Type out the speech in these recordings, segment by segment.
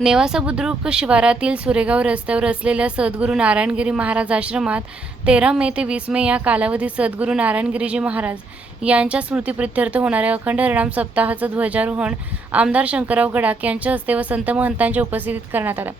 नेवासा बुद्रुक शिवारातील सुरेगाव रस्त्यावर असलेल्या सद्गुरू नारायणगिरी महाराज आश्रमात तेरा मे ते वीस मे या कालावधीत सद्गुरू नारायणगिरीजी महाराज यांच्या स्मृतीप्रित्यर्थ होणाऱ्या अखंड हरणाम सप्ताहाचं ध्वजारोहण आमदार शंकरराव गडाख यांच्या हस्ते व संत महंतांच्या उपस्थितीत करण्यात आलं.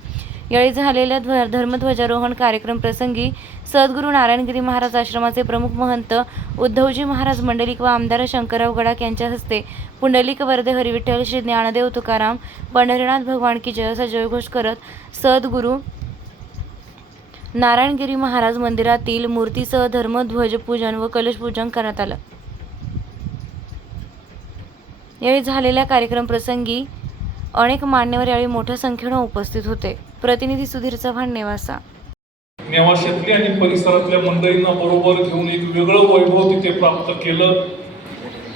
यावेळी झालेल्या ध्व धर्मध्वजारोहण कार्यक्रम प्रसंगी सद्गुरू नारायणगिरी महाराज आश्रमाचे प्रमुख महंत उद्धवजी महाराज मंडलिक व आमदार शंकरराव गडाख यांच्या हस्ते पुंडलिक वरदे हरिविठ्ठल श्री ज्ञानदेव तुकाराम पंढरीनाथ भगवान की जय असा जयघोष करत सद्गुरू नारायणगिरी महाराज मंदिरातील मूर्तीसह धर्मध्वजपूजन व कलशपूजन करण्यात आलं. यावेळी झालेल्या कार्यक्रम प्रसंगी अनेक मान्यवर यावेळी मोठ्या संख्येनं उपस्थित होते. प्रतिनिधी सुधीर चव्हाण नेवासा. नेवाशातली आणि परिसरातल्या मंडळींना बरोबर घेऊन एक वेगळं वैभव तिथे प्राप्त केलं.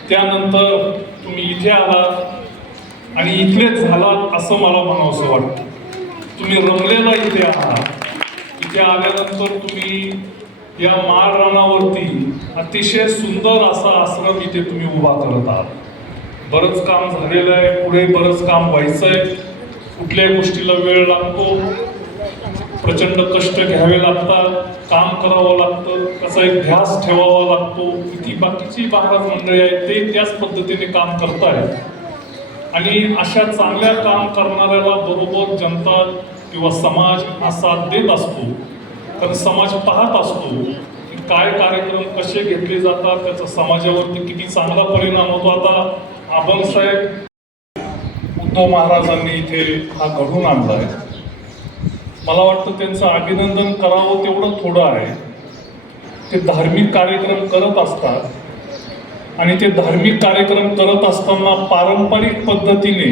त्यानंतर तुम्ही इथे आलात आणि इथलेच झालात असं मला म्हणावंसं वाटतं. तुम्ही रमलेला इथे आहात. इथे आल्यानंतर तुम्ही या माळ रानावरती अतिशय सुंदर असा आश्रम इथे तुम्ही उभा करत आहात. बरंच काम झालेलं आहे. पुढे बरंच काम व्हायचं आहे कुठल्याही गोष्टीला वेळ लागतो. प्रचंड कष्ट घ्यावे लागतात काम करावं लागतं त्याचा एक ध्यास ठेवावा लागतो. किती बाकीची महाराज मंडळी आहेत ते त्याच पद्धतीने काम करतायत. आणि अशा चांगल्या काम करणाऱ्याला बरोबर जनता किंवा समाज हा साथ देत असतो. कारण समाज पाहत असतो की काय कार्यक्रम कसे घेतले जातात त्याचा समाजावरती किती चांगला परिणाम होतो. आता आपण साहेब तो महाराजांनी इथे हा घडून आणला आहे. मला वाटतं त्यांचं अभिनंदन करावं तेवढं थोडं आहे. ते धार्मिक कार्यक्रम करत असतात आणि ते धार्मिक कार्यक्रम करत असताना पारंपरिक पद्धतीने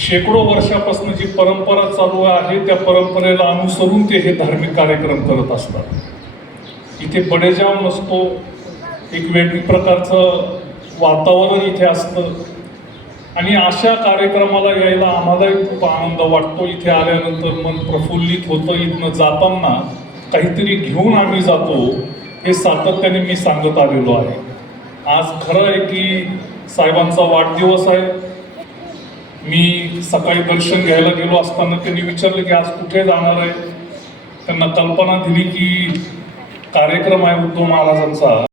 शेकडो वर्षापासून जी परंपरा चालू आहे त्या परंपरेला अनुसरून ते हे धार्मिक कार्यक्रम करत असतात. इथे बडेजाम नसतो एक वेगळी प्रकारचं वातावरण इथे असतं. आणि अशा कार्यक्रमाला यायला आम्हालाही खूप आनंद वाटतो. इथे आल्यानंतर मन प्रफुल्लित होतं. इथनं जाताना काहीतरी घेऊन आम्ही जातो हे सातत्याने मी सांगत आलेलो आहे. आज खरं आहे की साहेबांचा वाढदिवस आहे. मी सकाळी दर्शन घ्यायला गेलो असताना त्यांनी विचारलं की आज कुठे जाणार आहे? त्यांना कल्पना दिली की कार्यक्रम आहे उद्धव महाराजांचा.